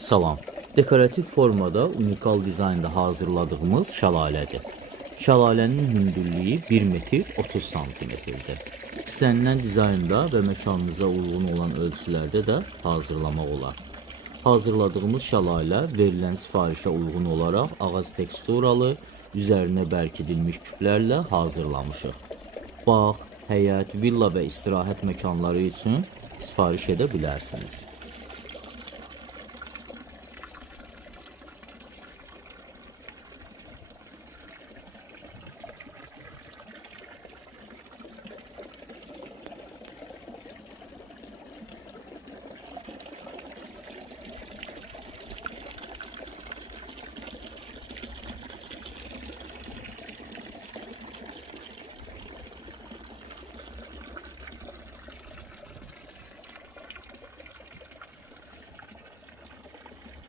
Salam. Dekorativ formada unikal dizaynda hazırladığımız şəlalədir. Şəlalənin hündürlüyü 1 metr 30 santimetrdir. İstənilən dizaynda və məkanınıza uyğun olan ölçülərdə də hazırlamaq olar. Hazırladığımız şəlalə verilən sifarişə uyğun olaraq ağac teksturalı, üzərinə bərkidilmiş küplərlə hazırlamışıq. Bağ, həyət, villa və istirahət məkanları üçün sifariş edə bilərsiniz.